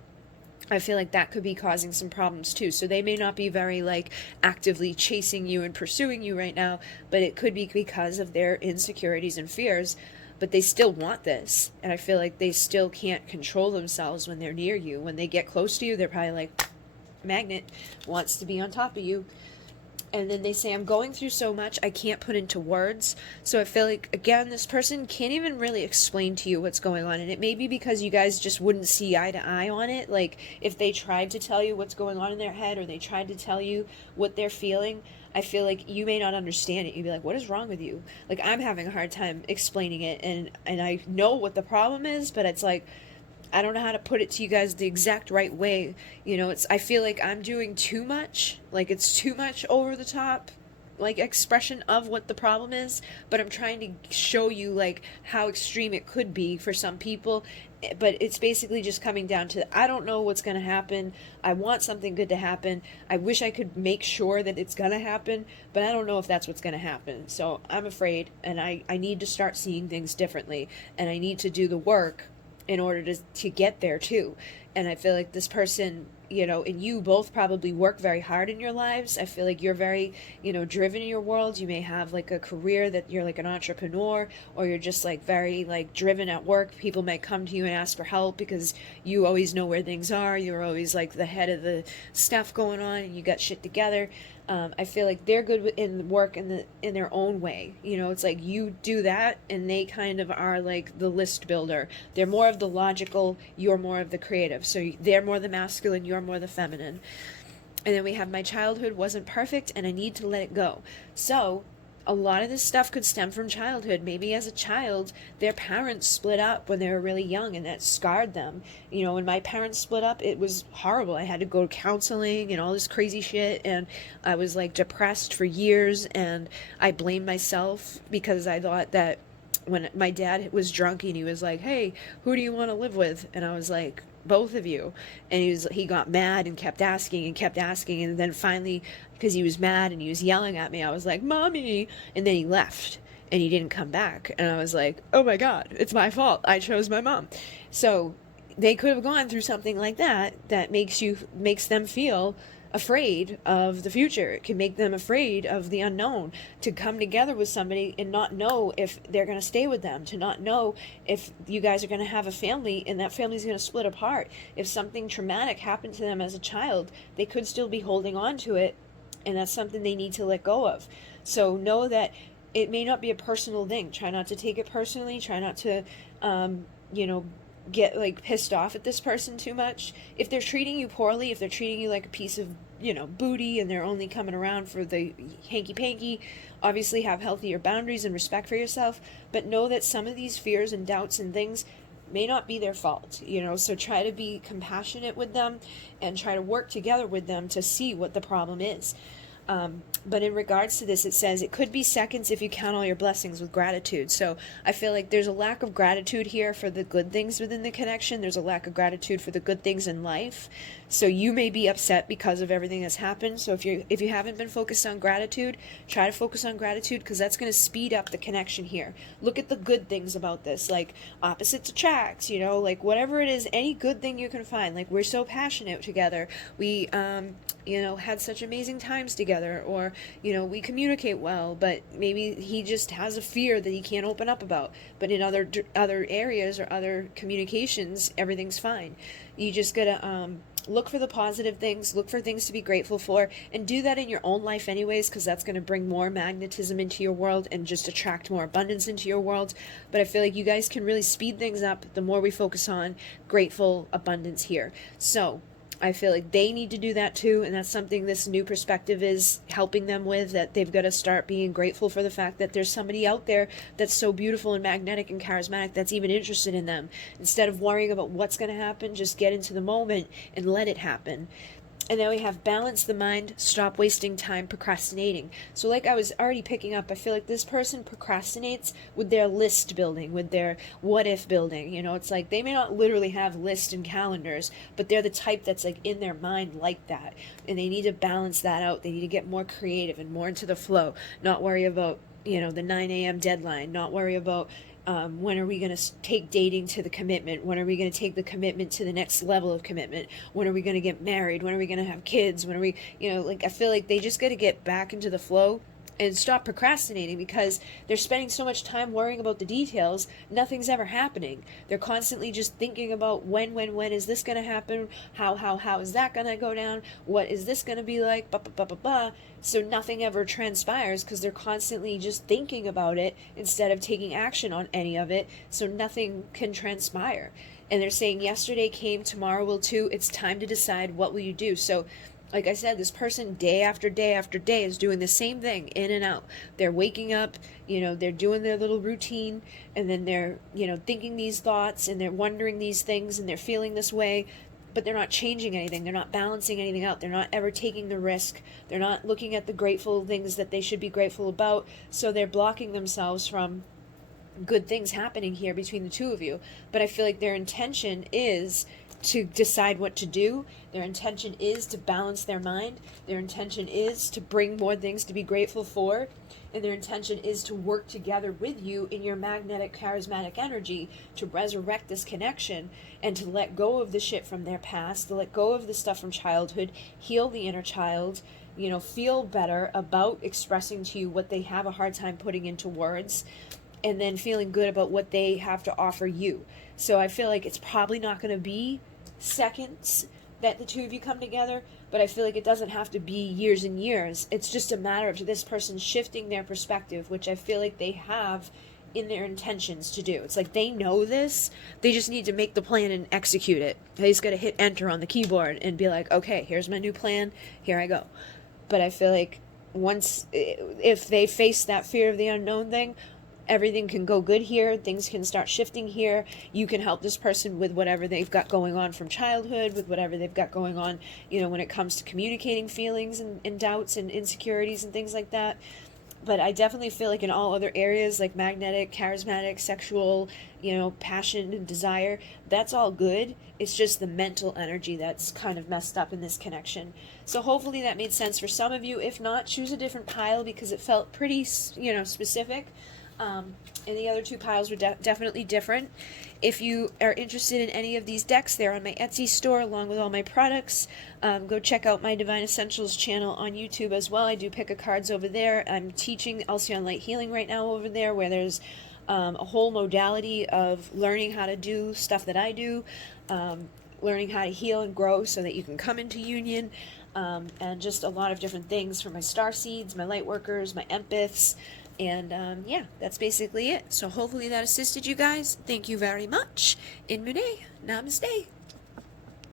I feel like that could be causing some problems too. So they may not be very like actively chasing you and pursuing you right now, but it could be because of their insecurities and fears, but they still want this. And I feel like they still can't control themselves when they're near you. When they get close to you, they're probably like, magnet wants to be on top of you. And then they say, I'm going through so much I can't put into words. So I feel like, again, this person can't even really explain to you what's going on. And it may be because you guys just wouldn't see eye to eye on it. Like, if they tried to tell you what's going on in their head or they tried to tell you what they're feeling, I feel like you may not understand it. You'd be like, what is wrong with you? Like, I'm having a hard time explaining it. And I know what the problem is, but it's like, I don't know how to put it to you guys the exact right way. I feel like I'm doing too much. Like it's too much over the top, like expression of what the problem is. But I'm trying to show you like how extreme it could be for some people. But it's basically just coming down to, I don't know what's going to happen. I want something good to happen. I wish I could make sure that it's going to happen, but I don't know if that's what's going to happen. So I'm afraid, and I need to start seeing things differently, and I need to do the work in order to get there too. And I feel like this person, and you both probably work very hard in your lives. I feel like you're very, driven in your world. You may have like a career that you're like an entrepreneur, or you're just like very like driven at work. People may come to you and ask for help because you always know where things are. You're always like the head of the stuff going on and you got shit together. I feel like they're good in work in their own way. It's like you do that and they kind of are like the list builder. They're more of the logical, you're more of the creative. So they're more the masculine, you're more the feminine. And then we have my childhood wasn't perfect and I need to let it go. So a lot of this stuff could stem from childhood. Maybe as a child, their parents split up when they were really young and that scarred them. When my parents split up, it was horrible. I had to go to counseling and all this crazy shit. And I was like depressed for years. And I blamed myself because I thought that when my dad was drunk and he was like, hey, who do you want to live with? And I was like, both of you. And he got mad and kept asking and kept asking, and then finally, because he was mad and he was yelling at me, I was like, "Mommy," and then he left and he didn't come back, and I was like, "Oh my God, it's my fault. I chose my mom." So they could have gone through something like that that makes them feel afraid of the future. It can make them afraid of the unknown, to come together with somebody and not know if they're going to stay with them, to not know if you guys are going to have a family and that family's going to split apart. If something traumatic happened to them as a child, they could still be holding on to it, and that's something they need to let go of. So know that it may not be a personal thing. Try not to take it personally. Try not to you know, get like pissed off at this person too much. If they're treating you poorly, if they're treating you like a piece of, booty, and they're only coming around for the hanky panky, obviously have healthier boundaries and respect for yourself, but know that some of these fears and doubts and things may not be their fault, so try to be compassionate with them and try to work together with them to see what the problem is. But in regards to this, it says it could be seconds if you count all your blessings with gratitude. So I feel like there's a lack of gratitude here for the good things within the connection. There's a lack of gratitude for the good things in life. So you may be upset because of everything that's happened. So if you haven't been focused on gratitude, try to focus on gratitude, because that's going to speed up the connection here. Look at the good things about this, like opposites attracts, like whatever it is, any good thing you can find. Like, we're so passionate together. We had such amazing times together, or we communicate well, but maybe he just has a fear that he can't open up about. But in other areas or other communications, everything's fine. You just gotta look for the positive things, look for things to be grateful for, and do that in your own life anyways, because that's going to bring more magnetism into your world and just attract more abundance into your world. But I feel like you guys can really speed things up the more we focus on grateful abundance here. So I feel like they need to do that too, and that's something this new perspective is helping them with, that they've got to start being grateful for the fact that there's somebody out there that's so beautiful and magnetic and charismatic that's even interested in them. Instead of worrying about what's going to happen, just get into the moment and let it happen. And then we have balance the mind, stop wasting time procrastinating. So like I was already picking up, I feel like this person procrastinates with their list building, with their what if building. It's like they may not literally have lists and calendars, but they're the type that's like in their mind like that. And they need to balance that out. They need to get more creative and more into the flow, not worry about, the 9 a.m. deadline, not worry about when are we going to take dating to the commitment? When are we going to take the commitment to the next level of commitment? When are we going to get married? When are we going to have kids? When are we, I feel like they just got to get back into the flow and stop procrastinating, because they're spending so much time worrying about the details, nothing's ever happening. They're constantly just thinking about when is this going to happen? How is that going to go down? What is this going to be like? Blah, blah, blah, blah, blah. So nothing ever transpires because they're constantly just thinking about it instead of taking action on any of it. So nothing can transpire. And they're saying yesterday came, tomorrow will too. It's time to decide, what will you do? So like I said, this person day after day after day is doing the same thing in and out. They're waking up, they're doing their little routine, and then they're, thinking these thoughts, and they're wondering these things, and they're feeling this way, but they're not changing anything. They're not balancing anything out. They're not ever taking the risk. They're not looking at the grateful things that they should be grateful about. So they're blocking themselves from good things happening here between the two of you. But I feel like their intention is to decide what to do. Their intention is to balance their mind. Their intention is to bring more things to be grateful for. And their intention is to work together with you in your magnetic, charismatic energy to resurrect this connection and to let go of the shit from their past, to let go of the stuff from childhood, heal the inner child, feel better about expressing to you what they have a hard time putting into words, and then feeling good about what they have to offer you. So I feel like it's probably not going to be seconds that the two of you come together, but I feel like it doesn't have to be years and years. It's just a matter of this person shifting their perspective, which I feel like they have in their intentions to do. It's like they know this, they just need to make the plan and execute it. They just got to hit enter on the keyboard and be like, okay, here's my new plan, here I go. But I feel like if they face that fear of the unknown thing, everything can go good here. Things can start shifting here. You can help this person with whatever they've got going on from childhood, with whatever they've got going on, when it comes to communicating feelings and doubts and insecurities and things like that. But I definitely feel like in all other areas, like magnetic, charismatic, sexual, passion and desire, that's all good. It's just the mental energy that's kind of messed up in this connection. So hopefully that made sense for some of you. If not, choose a different pile because it felt pretty, specific. And the other two piles were definitely different. If you are interested in any of these decks, they're on my Etsy store along with all my products. Go check out my Divine Essentials channel on YouTube as well. I do pick a cards over there. I'm teaching Alcyon Light Healing right now over there, where there's a whole modality of learning how to do stuff that I do, learning how to heal and grow so that you can come into union, and just a lot of different things for my Starseeds, my Lightworkers, my Empaths. And yeah, that's basically it. So hopefully that assisted you guys. Thank you very much. In Mune. Namaste.